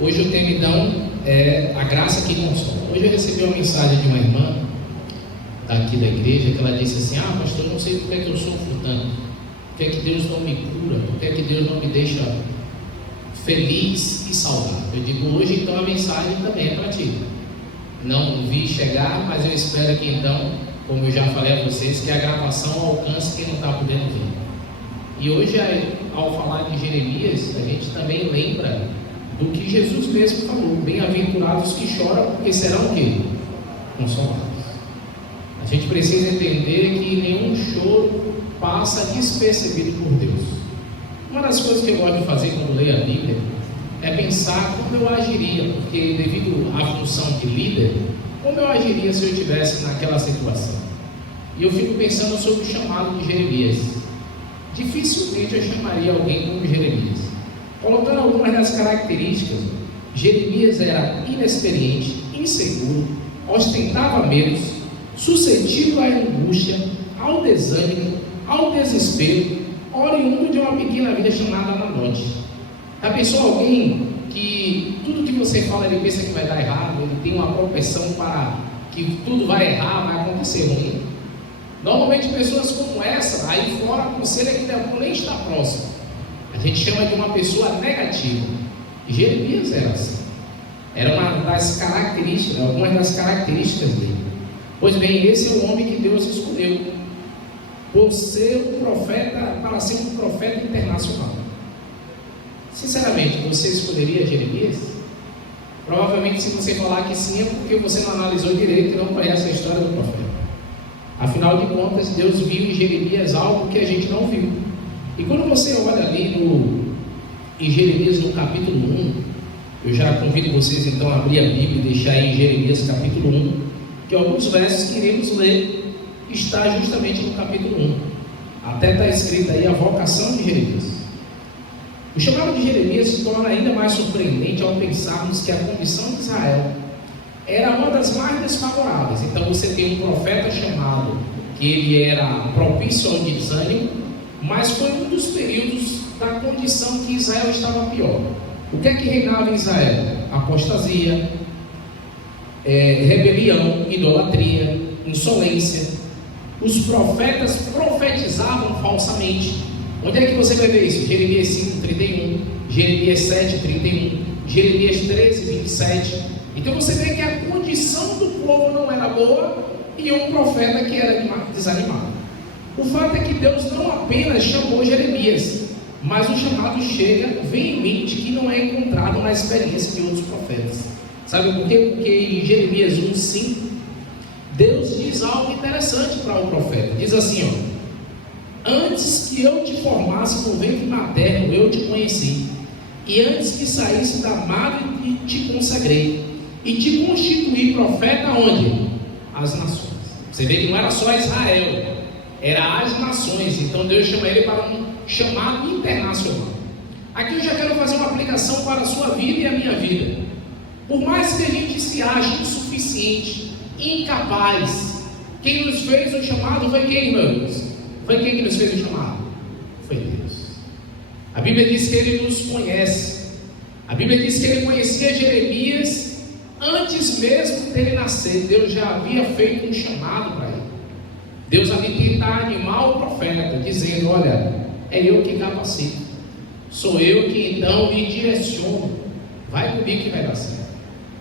Hoje o tema então é a graça que consola. Hoje eu recebi uma mensagem de uma irmã daqui da igreja que ela disse assim: pastor, eu não sei por que é que eu sofro tanto, por que é que Deus não me cura, por que é que Deus não me deixa feliz e saudável. Eu digo, hoje então a mensagem também é para ti. Não vi chegar, mas eu espero que então, como eu já falei a vocês, que a gravação alcance quem não está podendo ver. E hoje, ao falar de Jeremias, a gente também lembra do que Jesus mesmo falou: bem-aventurados que choram, porque serão o quê? Consolados. A gente precisa entender que nenhum choro passa despercebido por Deus. Uma das coisas que eu gosto de fazer quando leio a Bíblia é pensar como eu agiria, porque devido à função de líder, como eu agiria se eu estivesse naquela situação. E eu fico pensando sobre o chamado de Jeremias. Dificilmente eu chamaria alguém como Jeremias. Colocando algumas das características, Jeremias era inexperiente, inseguro, ostentava medos, suscetível à angústia, ao desânimo, ao desespero, oriundo de uma pequena vida chamada Ananote. Já pensou alguém que tudo que você fala ele pensa que vai dar errado, ele tem uma propensão para que tudo vai errar, vai acontecer ruim? Normalmente pessoas como essa, aí fora aconselha que devem nem estar próximo. A gente chama de uma pessoa negativa. E Jeremias era assim. Era uma das características, algumas das características dele. Pois bem, esse é o homem que Deus escolheu por ser um profeta, para ser um profeta internacional. Sinceramente, você escolheria Jeremias? Provavelmente, se você falar que sim, é porque você não analisou direito e não conhece a história do profeta. Afinal de contas, Deus viu em Jeremias algo que a gente não viu. E quando você olha ali em Jeremias no capítulo 1, eu já convido vocês então a abrir a Bíblia e deixar aí em Jeremias capítulo 1, que alguns versos que iremos ler está justamente no capítulo 1. Até está escrito aí a vocação de Jeremias. O chamado de Jeremias se torna ainda mais surpreendente ao pensarmos que a condição de Israel era uma das mais desfavoráveis. Então você tem um profeta chamado, que ele era propício ao desânimo, mas foi um dos períodos da condição que Israel estava pior. O que é que reinava em Israel? Apostasia, rebelião, idolatria, insolência. Os profetas profetizavam falsamente. Onde é que você vai ver isso? Jeremias 5:31, Jeremias 7:31, Jeremias 13:27. Então você vê que a condição do povo não era boa e um profeta que era desanimado. O fato é que Deus não apenas chamou Jeremias, mas o chamado chega veemente que não é encontrado na experiência de outros profetas. Sabe por quê? Porque em Jeremias 1:5, Deus diz algo interessante para o profeta. Diz assim, antes que eu te formasse no ventre materno, eu te conheci, e antes que saísse da madre te consagrei, e te constituí profeta onde? As nações. Você vê que não era só Israel, era as nações. Então Deus chama ele para um chamado internacional. Aqui eu já quero fazer uma aplicação para a sua vida e a minha vida. Por mais que a gente se ache insuficiente, incapaz, quem nos fez o chamado foi quem, irmãos? Foi quem que nos fez o chamado? Foi Deus. A Bíblia diz que Ele nos conhece. A Bíblia diz que Ele conhecia Jeremias antes mesmo dele nascer. Deus já havia feito um chamado para ele. Deus havia tentado animar o profeta, dizendo: olha, é eu que capacito, sou eu que então lhe direciono, vai comigo que vai dar certo.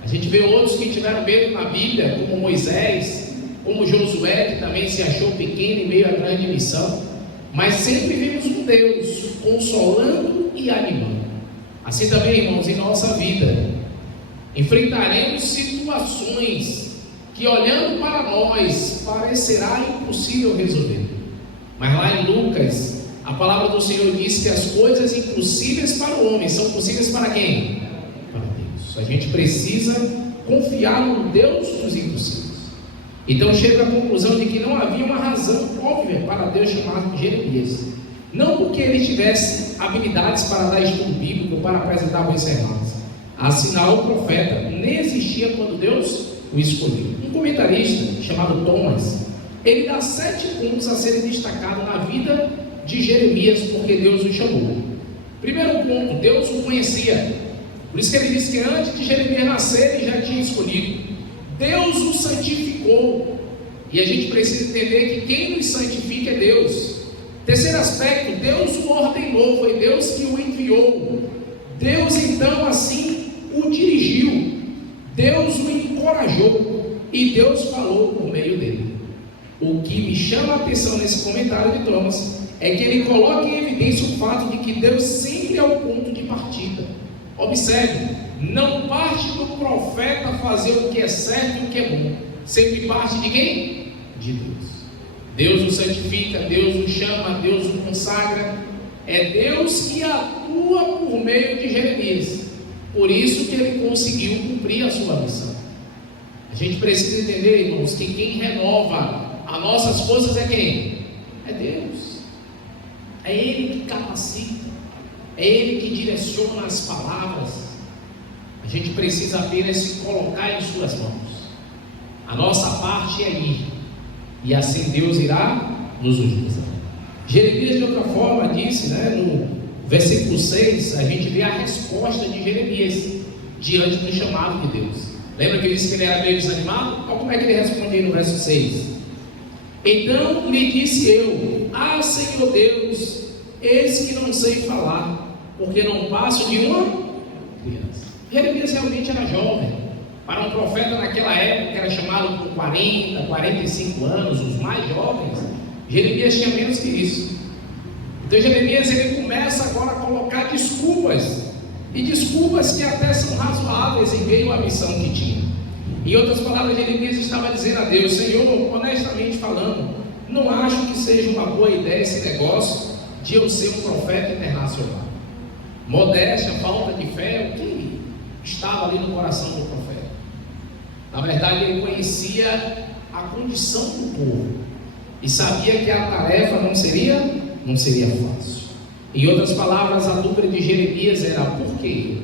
A gente vê outros que tiveram medo na Bíblia, como Moisés, como Josué, que também se achou pequeno em meio à grande missão, mas sempre vimos um Deus consolando e animando. Assim também, irmãos, em nossa vida enfrentaremos situações que, olhando para nós, parecerá impossível resolver. Mas lá em Lucas, a palavra do Senhor diz que as coisas impossíveis para o homem são possíveis para quem? Para Deus. A gente precisa confiar no Deus dos impossíveis. Então chega à conclusão de que não havia uma razão óbvia para Deus chamar Jeremias. Não porque ele tivesse habilidades para dar estudo bíblico, para apresentar bons sermões. Afinal, o profeta nem existia quando Deus o escolheu. Um comentarista chamado Thomas, ele dá 7 pontos a serem destacados na vida de Jeremias, porque Deus o chamou. Primeiro ponto, Deus o conhecia. Por isso que ele diz que antes de Jeremias nascer, ele já tinha escolhido. Deus o santificou. E a gente precisa entender que quem nos santifica é Deus. Terceiro aspecto, Deus o ordenou, foi Deus que o enviou. Deus então assim o dirigiu. Deus o encorajou. E Deus falou por meio dele. O que me chama a atenção nesse comentário de Thomas é que ele coloca em evidência o fato de que Deus sempre é o ponto de partida. Observe, não parte do profeta fazer o que é certo e o que é bom. Sempre parte de quem? De Deus. Deus o santifica, Deus o chama, Deus o consagra. É Deus que atua por meio de Jeremias. Por isso que ele conseguiu cumprir a sua missão. A gente precisa entender, irmãos, que quem renova as nossas forças é quem? É Deus. É Ele que capacita. É Ele que direciona as palavras. A gente precisa apenas se colocar em suas mãos. A nossa parte é ir. E assim Deus irá nos utilizar. Jeremias de outra forma disse, no versículo 6, a gente vê a resposta de Jeremias diante do chamado de Deus. Lembra que ele disse que ele era meio desanimado? Olha como é que ele responde aí no verso 6. Então lhe disse eu: ah, Senhor Deus, eis que não sei falar, porque não passo de uma criança. Jeremias realmente era jovem. Para um profeta naquela época, que era chamado por 40, 45 anos, os mais jovens, Jeremias tinha menos que isso. Então Jeremias ele começa agora a colocar desculpas, e desculpas que até são razoáveis em meio à missão que tinha. Em outras palavras, Jeremias estava dizendo a Deus: Senhor, honestamente falando, não acho que seja uma boa ideia esse negócio de eu ser um profeta internacional. Modéstia, falta de fé, o que estava ali no coração do profeta? Na verdade, ele conhecia a condição do povo e sabia que a tarefa não seria fácil. Em outras palavras, a dúvida de Jeremias era: por quê?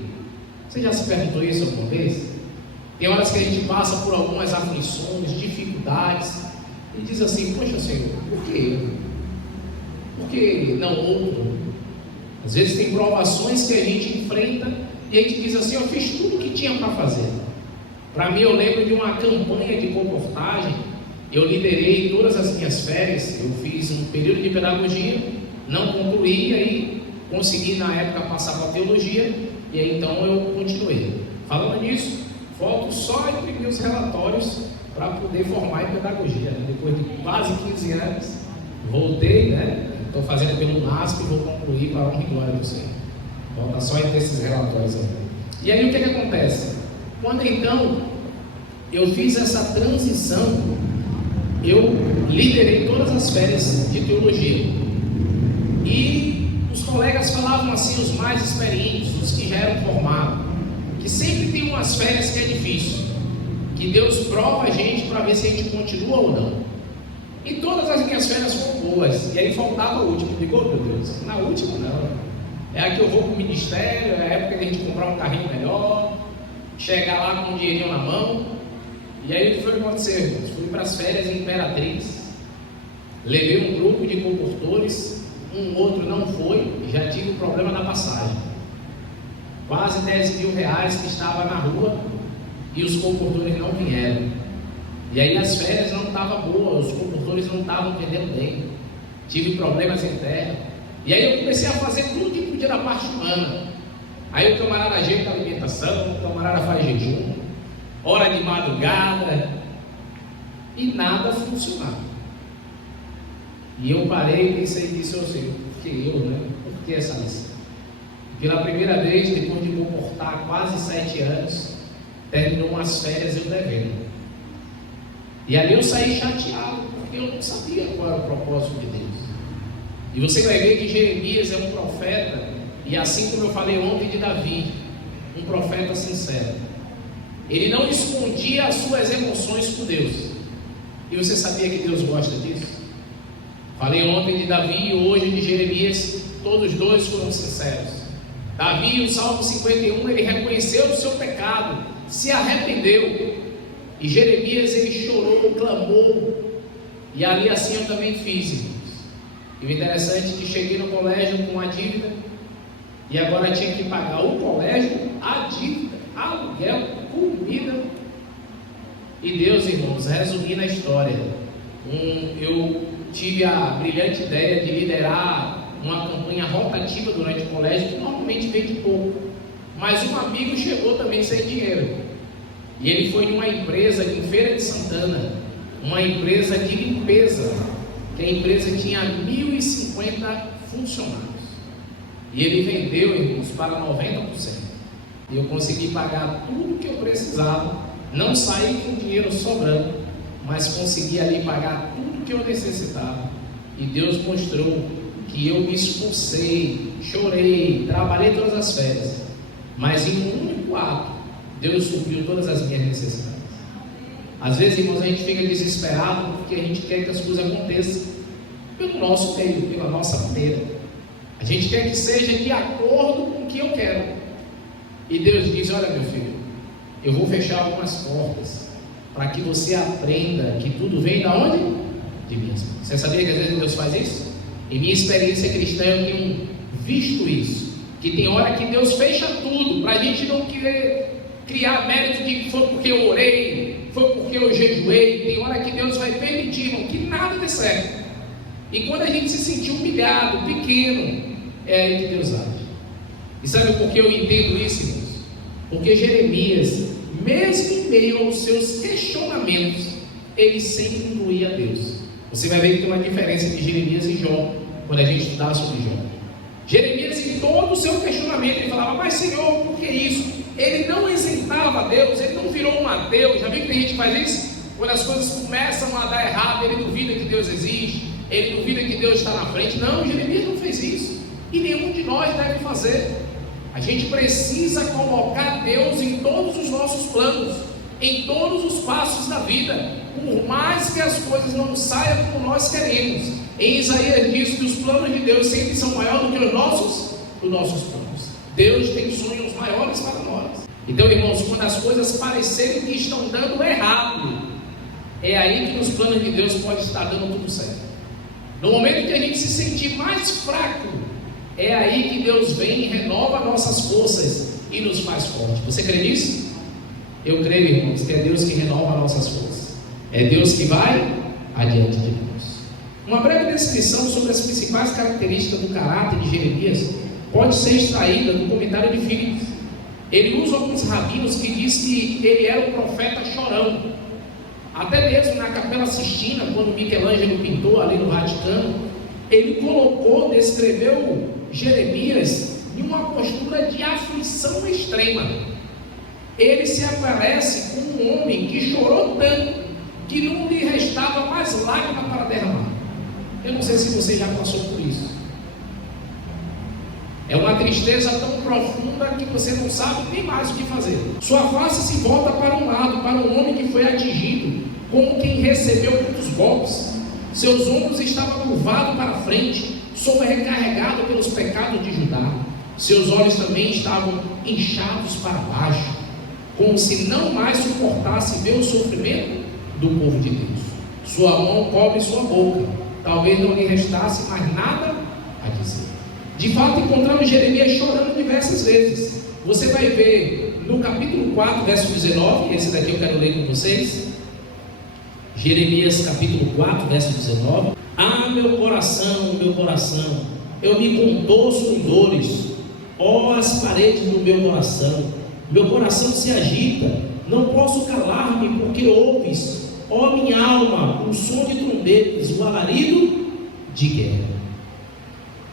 Você já se perguntou isso alguma vez? Tem horas que a gente passa por algumas aflições, dificuldades, e diz assim: poxa, Senhor, por que eu? Por que não outro? Às vezes tem provações que a gente enfrenta e a gente diz assim: eu fiz tudo o que tinha para fazer. Para mim, eu lembro de uma campanha de comportagem. Eu liderei todas as minhas férias. Eu fiz um período de pedagogia, não concluí, aí consegui na época passar para teologia, e aí então eu continuei. Falando nisso, falta só imprimir os relatórios para poder formar em pedagogia. Depois de quase 15 anos, voltei, estou fazendo pelo NASP e vou concluir para a honra e glória do Senhor. Falta só entre esses relatórios aí. E aí o que acontece? Quando então eu fiz essa transição, eu liderei todas as férias de teologia. E os colegas falavam assim, os mais experientes, os que já eram formados, que sempre tem umas férias que é difícil, que Deus prova a gente para ver se a gente continua ou não. E todas as minhas férias foram boas. E aí faltava a última. Digo: oh, meu Deus, na última não. É a que eu vou para o ministério, é a época que a gente comprar um carrinho melhor, chegar lá com um dinheirinho na mão. E aí o que foi que aconteceu? Fui para as férias em Imperatriz, levei um grupo de comportores, um outro não foi, já tive um problema na passagem. Quase 10 mil reais que estava na rua e os comportores não vieram. E aí as férias não estavam boas, os comportores não estavam vendendo bem, tive problemas internos. E aí eu comecei a fazer tudo que podia da parte humana. Aí o camarada ajeita a alimentação, o camarada faz jejum, hora de madrugada, e nada funcionava. E eu parei e pensei e disse: ô Senhor, por que eu, Por que essa lição? Pela primeira vez, depois de comportar quase 7 anos, terminou umas férias eu devendo. E ali eu saí chateado, porque eu não sabia qual era o propósito de Deus. E você vai ver que Jeremias é um profeta, e assim como eu falei ontem de Davi, um profeta sincero. Ele não escondia as suas emoções com Deus. E você sabia que Deus gosta disso? Falei ontem de Davi e hoje de Jeremias, todos dois foram sinceros. Davi, no Salmo 51, ele reconheceu o seu pecado, se arrependeu. E Jeremias, ele chorou, clamou. E ali assim eu também fiz, irmãos. E o interessante é que cheguei no colégio com uma dívida, e agora tinha que pagar o colégio, a dívida, aluguel, comida. E Deus, irmãos, resumindo a história, eu tive a brilhante ideia de liderar uma campanha rotativa durante o colégio, que normalmente vende pouco, mas um amigo chegou também sem dinheiro, e ele foi numa empresa em Feira de Santana, uma empresa de limpeza, que a empresa tinha 1.050 funcionários, e ele vendeu, irmãos, para 90%, e eu consegui pagar tudo que eu precisava, não saí com dinheiro sobrando, mas consegui ali pagar tudo que eu necessitava, e Deus mostrou que eu me esforcei, chorei, trabalhei todas as férias, mas em um único ato, Deus supriu todas as minhas necessidades. Às vezes, irmãos, a gente fica desesperado porque a gente quer que as coisas aconteçam pelo nosso meio, pela nossa maneira. A gente quer que seja de acordo com o que eu quero. E Deus diz: olha, meu filho, eu vou fechar algumas portas para que você aprenda que tudo vem da onde? De mim. Você sabia que às vezes Deus faz isso? Em minha experiência cristã eu tenho visto isso, que tem hora que Deus fecha tudo, para a gente não querer criar mérito de que foi porque eu orei, foi porque eu jejuei. Tem hora que Deus vai permitir, irmão, que nada dê certo, e quando a gente se sentir humilhado, pequeno, é aí que Deus age. E sabe por que eu entendo isso, irmãos? Porque Jeremias, mesmo em meio aos seus questionamentos, ele sempre incluía Deus. Você vai ver que tem uma diferença de Jeremias e Jó, quando a gente estudar sobre Jó. Jeremias, em todo o seu questionamento, ele falava: mas Senhor, por que isso? Ele não isentava Deus, ele não virou um ateu. Já viu que tem gente que faz isso? Quando as coisas começam a dar errado, ele duvida que Deus existe, ele duvida que Deus está na frente. Não, Jeremias não fez isso, e nenhum de nós deve fazer. A gente precisa colocar Deus em todos os nossos planos, em todos os passos da vida, por mais que as coisas não saiam como nós queremos. Em Isaías diz que os planos de Deus sempre são maiores do que os nossos planos. Deus tem sonhos maiores para nós. Então, irmãos, quando as coisas parecerem que estão dando errado, é aí que nos planos de Deus pode estar dando tudo certo. No momento que a gente se sentir mais fraco, é aí que Deus vem e renova nossas forças e nos faz forte. Você crê nisso? Eu creio, irmãos, que é Deus que renova nossas forças. É Deus que vai adiante de nós. Uma breve descrição sobre as principais características do caráter de Jeremias pode ser extraída do comentário de Phillips. Ele usa alguns rabinos que diz que ele era o profeta chorão. Até mesmo na Capela Sistina, quando Michelangelo pintou ali no Vaticano, ele descreveu Jeremias em uma postura de aflição extrema. Ele se aparece como um homem que chorou tanto que não lhe restava mais lágrima para derramar. Eu não sei se você já passou por isso. É uma tristeza tão profunda que você não sabe nem mais o que fazer. Sua face se volta para um lado, para um homem que foi atingido, como quem recebeu muitos golpes. Seus ombros estavam curvados para frente, sobrecarregado pelos pecados de Judá. Seus olhos também estavam inchados para baixo, como se não mais suportasse ver o sofrimento do povo de Deus. Sua mão cobre sua boca, talvez não lhe restasse mais nada a dizer. De fato, encontramos Jeremias chorando diversas vezes. Você vai ver no capítulo 4, verso 19, esse daqui eu quero ler com vocês. Jeremias capítulo 4, verso 19. Ah, meu coração, eu me contorço em dores, ó as paredes do meu coração se agita, não posso calar-me, porque ouves, ó minha alma, o som de trombetas, o alarido de guerra.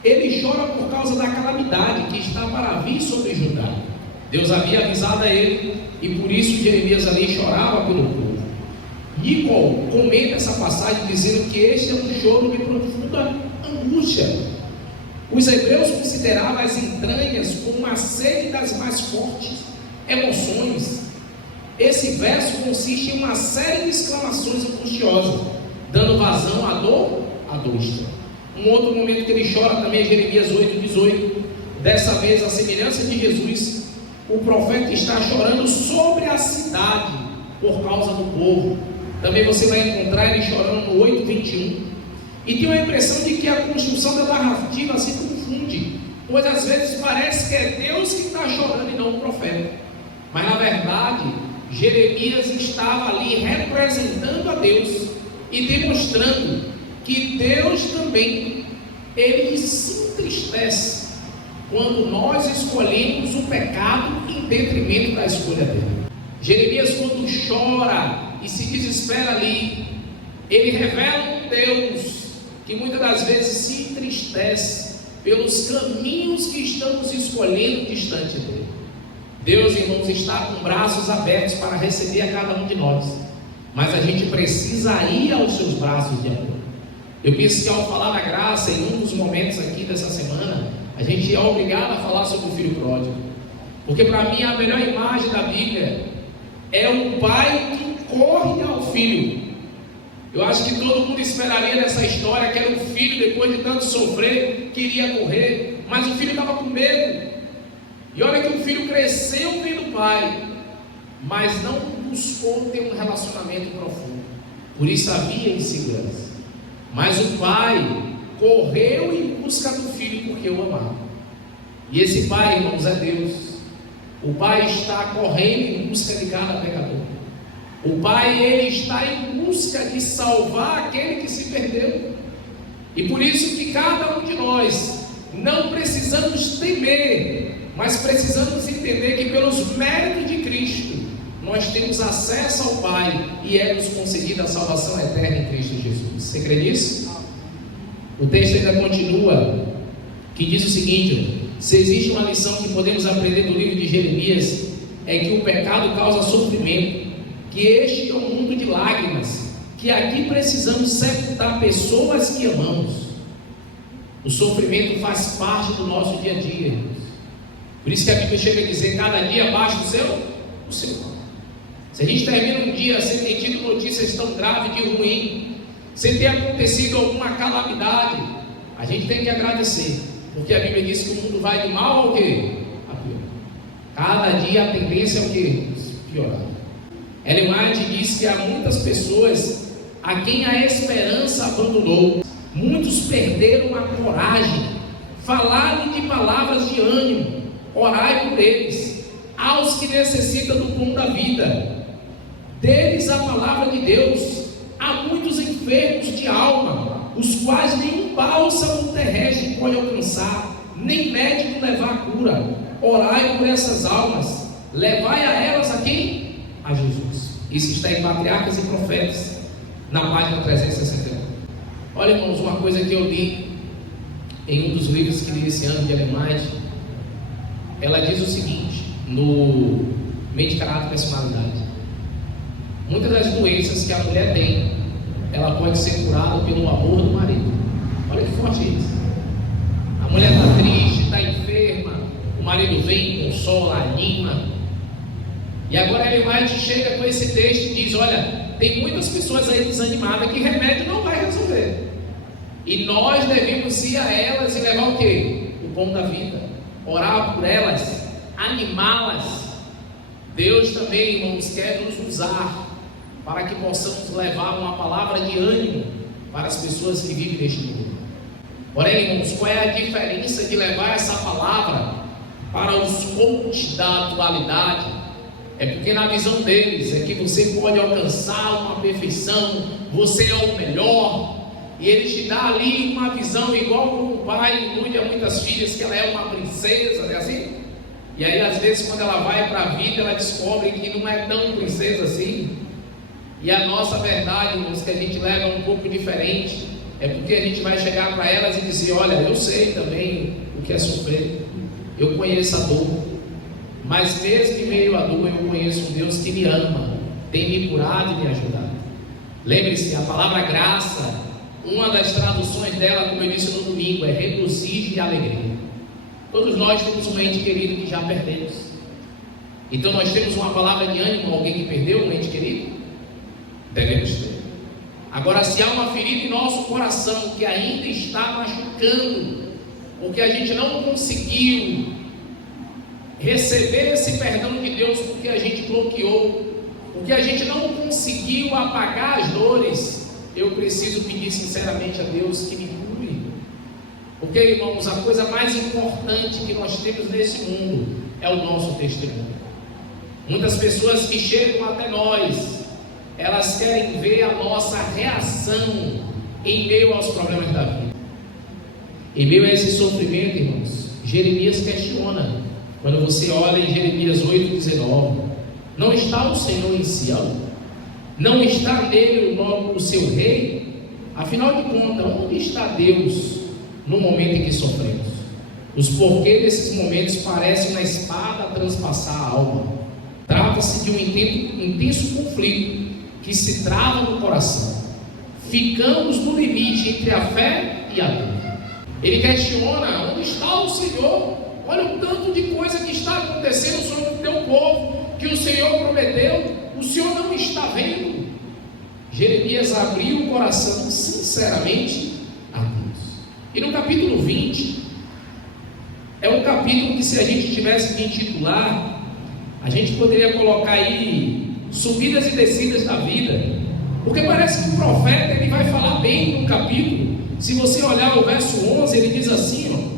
Ele chora por causa da calamidade que está para vir sobre Judá. Deus havia avisado a ele, e por isso Jeremias ali chorava pelo povo. Nicole comenta essa passagem dizendo que este é um choro de profunda angústia. Os hebreus consideravam as entranhas como uma sede das mais fortes emoções. Esse verso consiste em uma série de exclamações angustiosas, dando vazão à dor extrema. Um outro momento que ele chora também é Jeremias 8:18. Dessa vez, a semelhança de Jesus, o profeta está chorando sobre a cidade por causa do povo. Também você vai encontrar ele chorando no 8:21. E tem a impressão de que a construção da narrativa se confunde pois às vezes parece que é Deus que está chorando e não o profeta. Mas na verdade, Jeremias estava ali representando a Deus e demonstrando que Deus também, ele se entristece quando nós escolhemos o pecado em detrimento da escolha dele. Jeremias, quando chora e se desespera ali, ele revela um Deus que muitas das vezes se entristece pelos caminhos que estamos escolhendo distante dele. Deus, irmãos, está com braços abertos para receber a cada um de nós, mas a gente precisa ir aos seus braços de amor. Eu penso que ao falar da graça, em um dos momentos aqui dessa semana, a gente é obrigado a falar sobre o filho pródigo, porque para mim a melhor imagem da Bíblia é o pai que corre ao filho. Eu acho que todo mundo esperaria nessa história que era o filho, depois de tanto sofrer, que iria correr, mas o filho estava com medo. E olha que o filho cresceu vendo o pai, mas não buscou ter um relacionamento profundo, por isso havia insegurança. Mas o pai correu em busca do filho porque o amava. E esse pai, irmãos, é Deus. O pai está correndo em busca de cada pecador. O pai, ele está em busca de salvar aquele que se perdeu. E por isso que cada um de nós não precisamos temer, mas precisamos entender que pelos méritos de Cristo nós temos acesso ao Pai e é nos concedida a salvação eterna em Cristo Jesus. Você crê nisso? O texto ainda continua, que diz o seguinte: se existe uma lição que podemos aprender do livro de Jeremias, é que o pecado causa sofrimento, que este é um mundo de lágrimas, que aqui precisamos sepultar pessoas que amamos. O sofrimento faz parte do nosso dia a dia, irmãos. Por isso que a Bíblia chega a dizer: cada dia abaixo do seu. Se a gente termina um dia sem ter tido notícias tão graves de ruim, sem ter acontecido alguma calamidade, a gente tem que agradecer, porque a Bíblia diz que o mundo vai de mal ao quê? A pior. Cada dia a tendência é o quê? Piorar. Ellen White diz que há muitas pessoas a quem a esperança abandonou. Muitos perderam a coragem. Falaram de palavras de ânimo. Orai por eles. Aos que necessitam do pão da vida, deles a palavra de Deus. Há muitos enfermos de alma, os quais nenhum bálsamo terrestre pode alcançar, nem médico levar a cura. Orai por essas almas. Levai a elas a quem? A Jesus. Isso está em Patriarcas e Profetas, na página 361. Olha, irmãos, uma coisa que eu li em um dos livros que li esse ano de Ellen White, ela diz o seguinte, no Mente, Caráter e Personalidade: muitas das doenças que a mulher tem, ela pode ser curada pelo amor do marido. Olha que forte isso. A mulher está triste, está enferma, o marido vem, consola, anima. E agora ele vai e chega com esse texto e diz: olha, tem muitas pessoas aí desanimadas que remédio não vai resolver, e nós devemos ir a elas e levar o quê? O pão da vida, orar por elas, animá-las. Deus também, irmãos, quer nos usar para que possamos levar uma palavra de ânimo para as pessoas que vivem neste mundo. Porém, irmãos, qual é a diferença de levar essa palavra para os coaches da atualidade? É porque na visão deles é que você pode alcançar uma perfeição, você é o melhor, e eles te dão ali uma visão igual como o pai ilude a muitas filhas que ela é uma princesa, é assim? E aí às vezes quando ela vai para a vida, ela descobre que não é tão princesa assim. E a nossa verdade, irmãos, que a gente leva um pouco diferente, é porque a gente vai chegar para elas e dizer: olha, eu sei também o que é sofrer, eu conheço a dor, mas mesmo em meio à dor, eu conheço um Deus que me ama, tem me curado e me ajudado. Lembre-se, a palavra graça, uma das traduções dela, como eu disse no domingo, é regozijo e alegria. Todos nós temos um ente querido que já perdemos. Então nós temos uma palavra de ânimo a alguém que perdeu um ente querido? Devemos ter. Agora, se há uma ferida em nosso coração que ainda está machucando, porque a gente não conseguiu receber esse perdão de Deus, porque a gente bloqueou, porque a gente não conseguiu apagar as dores, eu preciso pedir sinceramente a Deus que me cure, Porque, irmãos, a coisa mais importante que nós temos nesse mundo é o nosso testemunho. Muitas pessoas que chegam até nós, elas querem ver a nossa reação em meio aos problemas da vida. Em meio a esse sofrimento, irmãos, Jeremias questiona. Quando você olha em Jeremias 8,19, não está o Senhor em Sião? Não está nele o seu rei? Afinal de contas, onde está Deus no momento em que sofremos? Os porquês desses momentos parecem uma espada a transpassar a alma. Trata-se de um intenso conflito que se trava no coração. Ficamos no limite entre a fé e a dor. Ele questiona: onde está o Senhor? Olha o tanto de coisa que está acontecendo sobre o teu povo, que o Senhor prometeu, o Senhor não está vendo. Jeremias abriu o coração sinceramente a Deus. E no capítulo 20, é um capítulo que, se a gente tivesse que intitular, a gente poderia colocar aí subidas e descidas da vida, porque parece que o profeta ele vai falar bem no capítulo. Se você olhar o verso 11, ele diz assim, ó: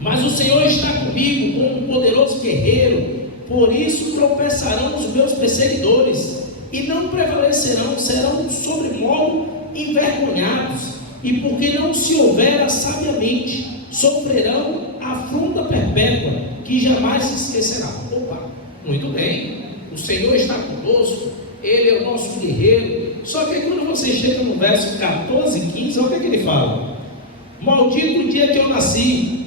mas o Senhor está comigo como um poderoso guerreiro, por isso tropeçarão os meus perseguidores e não prevalecerão, serão sobremodo envergonhados, e porque não se houvera sabiamente, sofrerão afronta perpétua, que jamais se esquecerá. Opa, muito bem, o Senhor está conosco, Ele é o nosso guerreiro. Só que quando você chega no verso 14 e 15, olha o que ele fala: maldito o dia que eu nasci,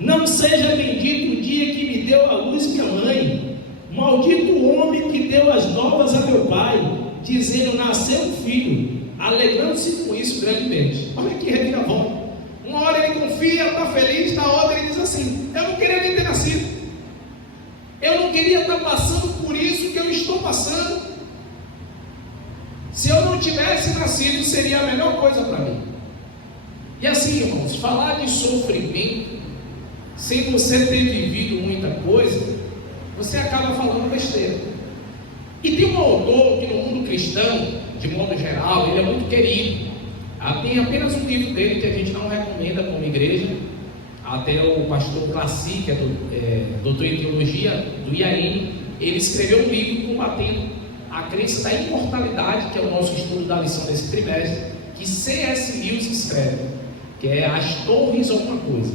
não seja bendito o dia que me deu a luz minha mãe, maldito o homem que deu as novas a meu pai, dizendo: nasceu um filho, alegrando-se com isso grandemente. Olha que reviravolta. Uma hora ele confia, está feliz, na outra ele diz assim: eu não queria nem ter nascido, eu não queria estar passando por isso que eu estou passando. Se eu não tivesse nascido, seria a melhor coisa para mim. E assim, irmãos, falar de sofrimento sem você ter vivido muita coisa, você acaba falando besteira. E tem um autor que no mundo cristão, de modo geral, ele é muito querido. Tem apenas um livro dele que a gente não recomenda como igreja. Até o pastor Classi, que é doutor em teologia do IAM, ele escreveu um livro combatendo a crença da imortalidade, que é o nosso estudo da lição desse trimestre, que C.S. Lewis escreve, que é As Torres alguma coisa.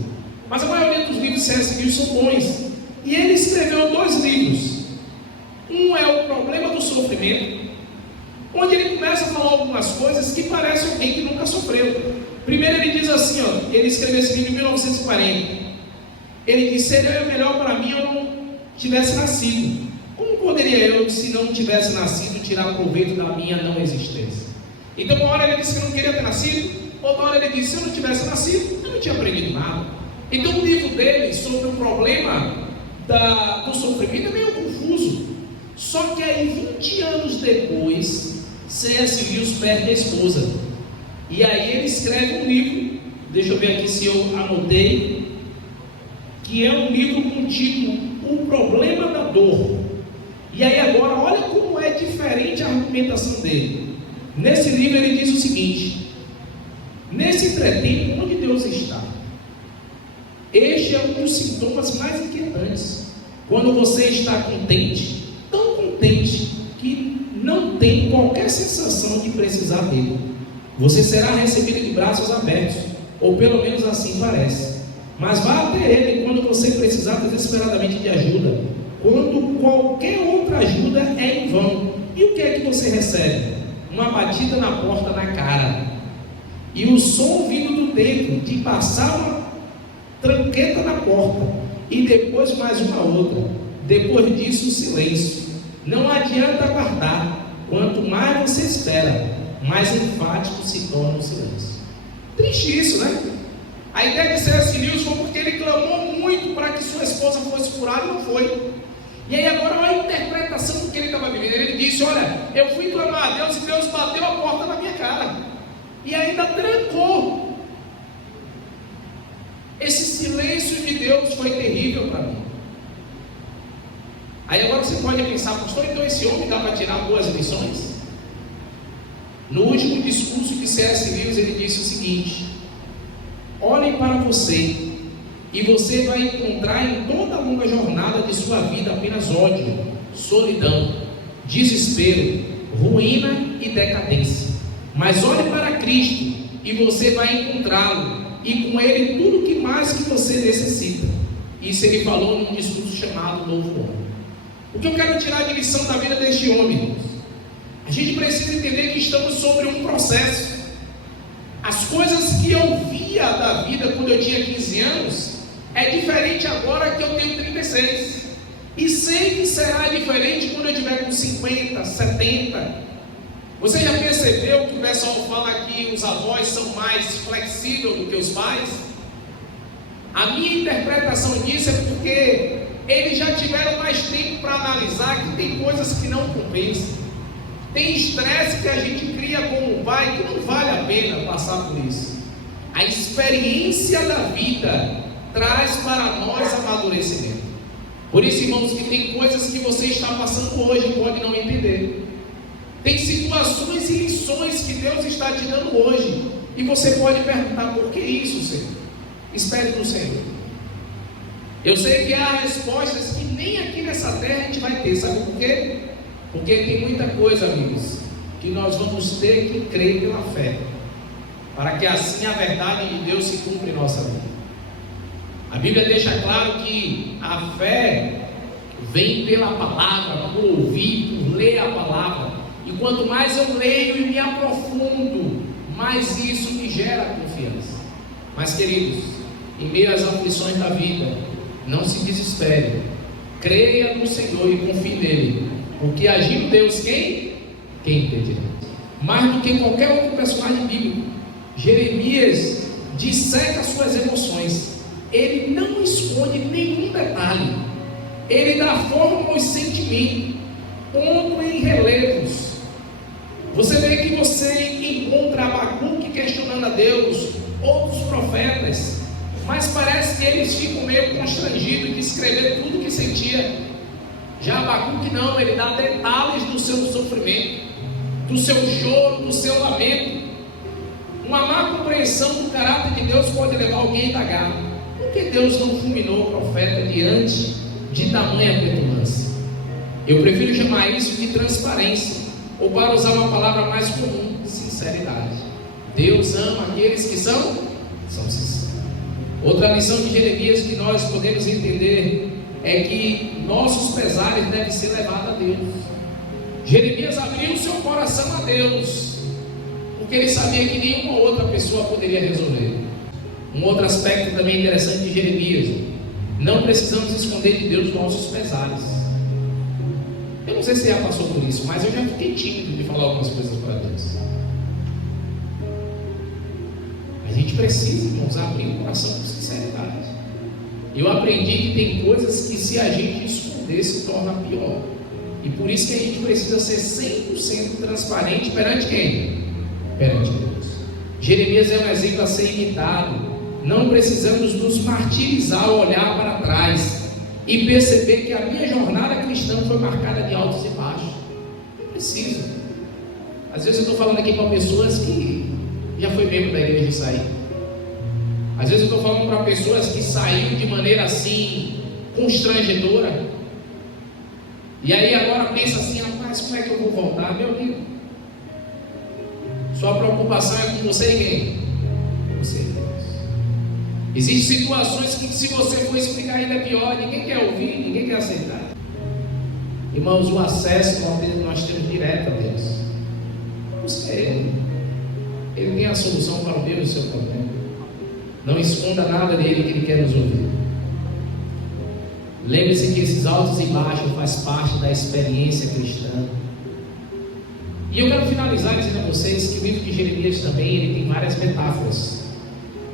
Mas a maioria dos livros de C.S. Lewis são bons. E ele escreveu 2 livros. Um é O Problema do Sofrimento, onde ele começa a falar algumas coisas que parecem alguém que nunca sofreu. Primeiro ele diz assim, ó, ele escreveu esse livro em 1940. Ele diz: seria melhor para mim eu não tivesse nascido. Como poderia eu, se não tivesse nascido, tirar proveito da minha não existência? Então, uma hora ele disse que não queria ter nascido, outra hora ele disse: se eu não tivesse nascido, eu não tinha aprendido nada. Então, o livro dele sobre o problema do sofrimento é meio confuso. Só que aí, 20 anos depois, C.S. Lewis perde a esposa. E aí ele escreve um livro, deixa eu ver aqui se eu anotei, que é um livro com o título O Problema da Dor. E aí agora, olha como é diferente a argumentação dele. Nesse livro ele diz o seguinte: nesse entretempo, onde Deus está? Este é um dos sintomas mais inquietantes. Quando você está contente, tão contente, que não tem qualquer sensação de precisar dele, você será recebido de braços abertos, ou pelo menos assim parece. Mas vá até ele quando você precisar desesperadamente de ajuda, quando qualquer outra ajuda é em vão. E o que é que você recebe? Uma batida na porta na cara, e o som vindo do dentro, de passar uma tranqueta na porta, e depois mais uma outra. Depois disso, o silêncio. Não adianta aguardar. Quanto mais você espera, mais enfático se torna o silêncio. Triste isso, né? A ideia de C.S. Lewis foi porque ele clamou muito para que sua esposa fosse curada e não foi. E aí agora olha a interpretação do que ele estava vivendo. Ele disse: olha, eu fui clamar a Deus e Deus bateu a porta na minha cara e ainda trancou. Esse silêncio de Deus foi terrível para mim. Aí agora você pode pensar: pastor, então esse homem dá para tirar boas lições? No último discurso de C.S. Lewis ele disse o seguinte: olhe para você, e você vai encontrar em toda a longa jornada de sua vida apenas ódio, solidão, desespero, ruína e decadência. Mas olhe para Cristo e você vai encontrá-lo, e com Ele tudo que mais que você necessita. Isso ele falou num discurso chamado Novo Homem. O que eu quero tirar de lição da vida deste homem? A gente precisa entender que estamos sobre um processo. As coisas que eu via da vida quando eu tinha 15 anos é diferente agora que eu tenho 36. E sei que será diferente quando eu tiver com 50, 70. Você já percebeu que o pessoal fala que os avós são mais flexíveis do que os pais? A minha interpretação disso é porque eles já tiveram mais tempo para analisar que tem coisas que não compensam. Tem estresse que a gente cria como pai que não vale a pena passar por isso. A experiência da vida traz para nós amadurecimento. Por isso, irmãos, que tem coisas que você está passando hoje e pode não entender. Tem situações e lições que Deus está te dando hoje, e você pode perguntar: por que isso, Senhor? Espere no Senhor. Eu sei que há respostas que nem aqui nessa terra a gente vai ter. Sabe por quê? Porque tem muita coisa, amigos, que nós vamos ter que crer pela fé, para que assim a verdade de Deus se cumpra em nossa vida. A Bíblia deixa claro que a fé vem pela palavra, por ouvir, por ler a palavra. E quanto mais eu leio e me aprofundo, mais isso me gera confiança. Mas, queridos, em meio às aflições da vida, não se desespere. Creia no Senhor e confie nele. Porque agindo Deus, quem impedirá? Mais do que qualquer outro personagem bíblico, Jeremias disseca suas emoções. Ele não esconde nenhum detalhe. Ele dá forma aos sentimentos, pondo em relevos. Você vê que você encontra Abacuque questionando a Deus, outros profetas, mas parece que eles ficam meio constrangidos de escrever tudo o que sentia. Já Abacuque não, ele dá detalhes do seu sofrimento, do seu choro, do seu lamento. Uma má compreensão do caráter de Deus pode levar alguém a indagar: por que Deus não fulminou o profeta diante de tamanha petulância? Eu prefiro chamar isso de transparência, ou, para usar uma palavra mais comum, sinceridade. Deus ama aqueles que são sinceros. Outra lição de Jeremias que nós podemos entender é que nossos pesares devem ser levados a Deus. Jeremias abriu seu coração a Deus, porque ele sabia que nenhuma outra pessoa poderia resolver. Um outro aspecto também interessante de Jeremias: não precisamos esconder de Deus nossos pesares. Eu não sei se você já passou por isso, mas eu já fiquei tímido de falar algumas coisas para Deus. A gente precisa, irmãos, abrir o coração com sinceridade. Eu aprendi que tem coisas que, se a gente esconder, se torna pior. E por isso que a gente precisa ser 100% transparente perante quem? Perante Deus. Jeremias é um exemplo a ser imitado. Não precisamos nos martirizar ao olhar para trás e perceber que a minha jornada cristã foi marcada de altos e baixos. Não precisa. Às vezes eu estou falando aqui para pessoas que já foi membro da igreja e saiu. Às vezes eu estou falando para pessoas que saíram de maneira assim constrangedora, e aí agora pensa assim: rapaz, como é que eu vou voltar? Meu amigo, sua preocupação é com você e quem? Você e Deus. Existem situações que, se você for explicar, ainda é pior. Ninguém quer ouvir, ninguém quer aceitar. Irmãos, o acesso nós temos direto a Deus. Você é Ele. Ele tem a solução para o meu e o seu problema. Não esconda nada dele, que Ele quer nos ouvir. Lembre-se que esses altos e baixos faz parte da experiência cristã. E eu quero finalizar dizendo a vocês que o livro de Jeremias também ele tem várias metáforas.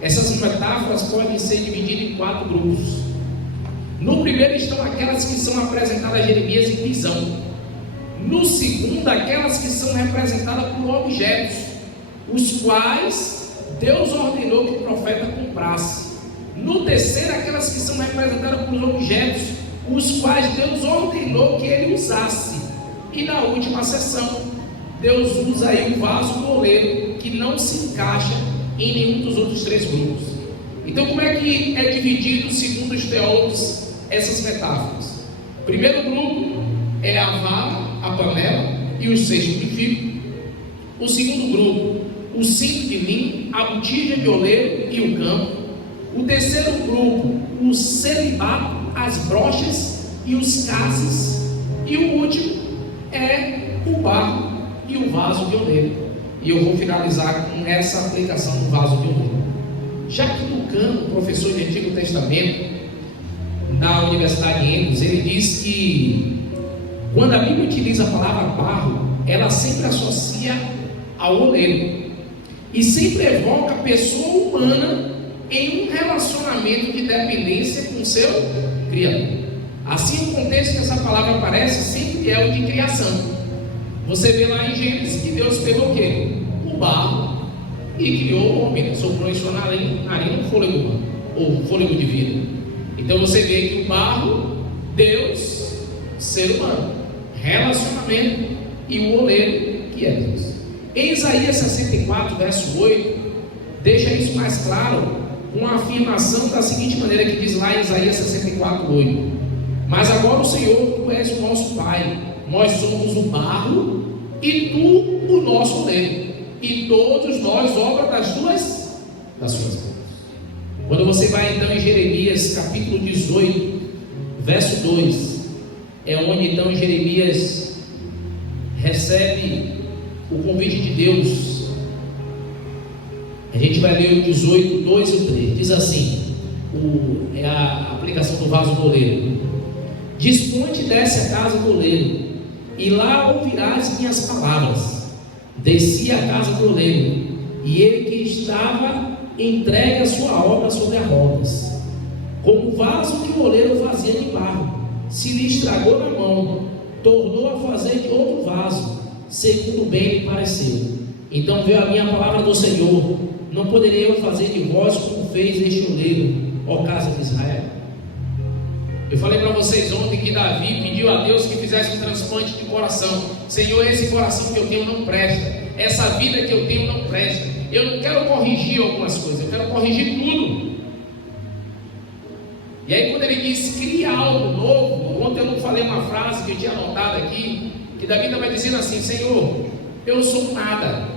Essas metáforas podem ser divididas em 4 grupos. No primeiro estão aquelas que são apresentadas a Jeremias em visão. No segundo, aquelas que são representadas por objetos, os quais Deus ordenou que o profeta comprasse. No terceiro, aquelas que são representadas por objetos, os quais Deus ordenou que ele usasse. E na última sessão, Deus usa aí um vaso do oleiro, que não se encaixa em nenhum dos outros 3 grupos. Então, como é que é dividido, segundo os teólogos, essas metáforas? O primeiro grupo é a vara, a panela e o cesto de figo. O segundo grupo, o cinto de linho, a botija de oleiro e o campo. O terceiro grupo, o celibato, as brochas e os cases. E o último é o barro e o vaso de oleiro. E eu vou finalizar com essa aplicação do vaso de oleiro. Já que Lucano, professor de Antigo Testamento na Universidade de Andrews, ele diz que quando a Bíblia utiliza a palavra barro, ela sempre associa ao oleiro e sempre evoca a pessoa humana em um relacionamento de dependência com seu Criador. Assim, o contexto que essa palavra aparece sempre é o de criação. Você vê lá em Gênesis que Deus pegou o quê? O barro e criou o homem, soprou em sua narina um fôlego humano, ou um fôlego de vida. Então você vê que o barro, Deus, ser humano, relacionamento, e o oleiro, que é Deus. Em Isaías 64, verso 8, deixa isso mais claro com a afirmação da seguinte maneira, que diz lá em Isaías 64, 8: mas agora o Senhor, tu és o nosso Pai, nós somos o barro e tu o nosso oleiro, e todos nós obra das suas mãos. Quando você vai então em Jeremias capítulo 18, verso 2, é onde então Jeremias recebe o convite de Deus. A gente vai ler o 18, 2 e 3. Diz assim, é a aplicação do vaso do oleiro: dispõe-te, desce a casa do oleiro, e lá ouvirás minhas palavras. Desci a casa do oleiro, e ele que estava entregue a sua obra sobre as rodas, como o vaso que o oleiro fazia de barro, se lhe estragou na mão, tornou a fazer de outro vaso, segundo bem lhe pareceu. Então veio a minha palavra do Senhor: não poderia eu fazer de vós como fez este oleiro, ó casa de Israel? Eu falei para vocês ontem que Davi pediu a Deus que fizesse um transplante de coração. Senhor, esse coração que eu tenho não presta, essa vida que eu tenho não presta. Eu não quero corrigir algumas coisas, eu quero corrigir tudo. E aí quando ele diz cria algo novo, ontem eu não falei uma frase que eu tinha anotado aqui, que Davi estava dizendo assim: Senhor, eu sou nada.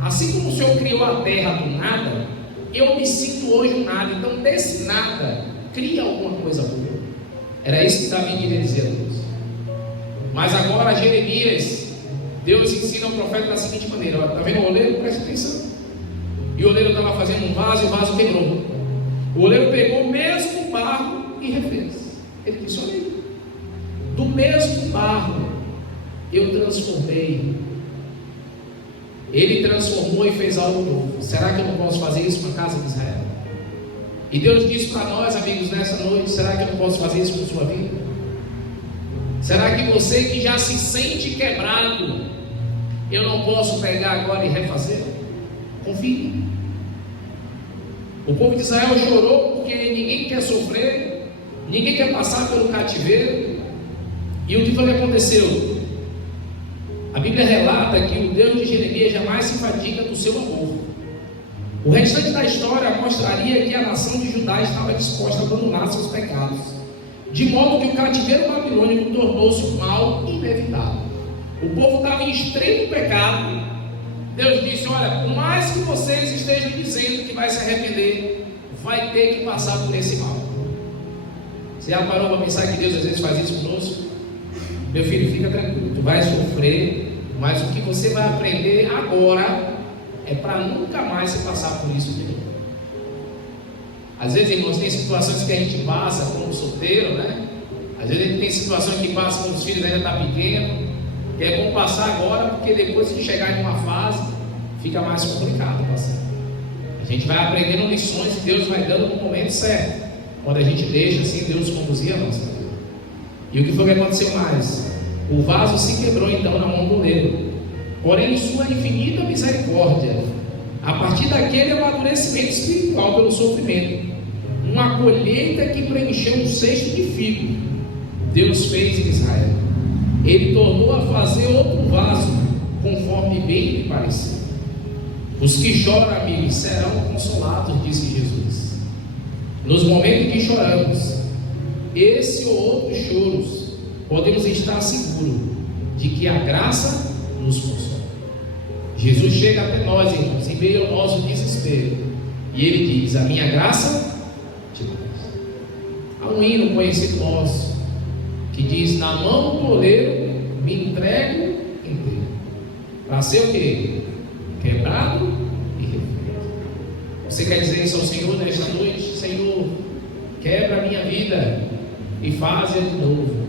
Assim como o Senhor criou a terra do nada, eu me sinto hoje um nada. Então desse nada, cria alguma coisa boa. Era isso que Davi queria dizer a Deus. Mas agora Jeremias, Deus ensina o profeta da seguinte maneira: está vendo o oleiro? Presta atenção. E o oleiro estava fazendo um vaso e o vaso quebrou. O oleiro pegou o mesmo barro e refez. Ele disse: olha aí, do mesmo barro eu transformei. Ele transformou e fez algo novo. Será que eu não posso fazer isso na casa de Israel? E Deus diz para nós, amigos, nessa noite: será que eu não posso fazer isso com a sua vida? Será que você que já se sente quebrado, eu não posso pegar agora e refazer? Confie. O povo de Israel chorou porque ninguém quer sofrer, ninguém quer passar pelo cativeiro. E o que foi que aconteceu? A Bíblia relata que o Deus de Jeremias jamais se fadiga do seu amor. O restante da história mostraria que a nação de Judá estava disposta a abandonar seus pecados, de modo que o cativeiro babilônico tornou-se um mal inevitável. O povo estava em extremo pecado. Deus disse: olha, por mais que vocês estejam dizendo que vai se arrepender, vai ter que passar por esse mal. Você já parou para pensar que Deus às vezes faz isso conosco? Meu filho, fica tranquilo, tu vai sofrer, mas o que você vai aprender agora é para nunca mais se passar por isso de novo. Às vezes, irmãos, tem situações que a gente passa como solteiro, né? Às vezes a gente tem situações que passa quando os filhos ainda estão pequenos, que é bom passar agora, porque depois que chegar em uma fase, fica mais complicado passar. A gente vai aprendendo lições e Deus vai dando no momento certo, quando a gente deixa assim Deus conduzir a nossa vida. E o que foi que aconteceu mais? O vaso se quebrou então na mão do oleiro, porém em sua infinita misericórdia, a partir daquele amadurecimento espiritual pelo sofrimento, uma colheita que preencheu um cesto de figo, Deus fez em Israel. Ele tornou a fazer outro vaso, conforme bem lhe pareceu. Os que choram, amigos, serão consolados, disse Jesus. Nos momentos que choramos, esse ou outros choros, podemos estar seguros de que a graça nos consola. Jesus chega até nós, irmãos, em meio ao nosso desespero, e Ele diz: a minha graça te basta. Há um hino conhecido nosso, que diz: na mão do oleiro me entrego inteiro, para ser o quê? Quebrado e refeito. Você quer dizer isso ao Senhor nesta noite? Senhor, quebra a minha vida e faz-a de novo.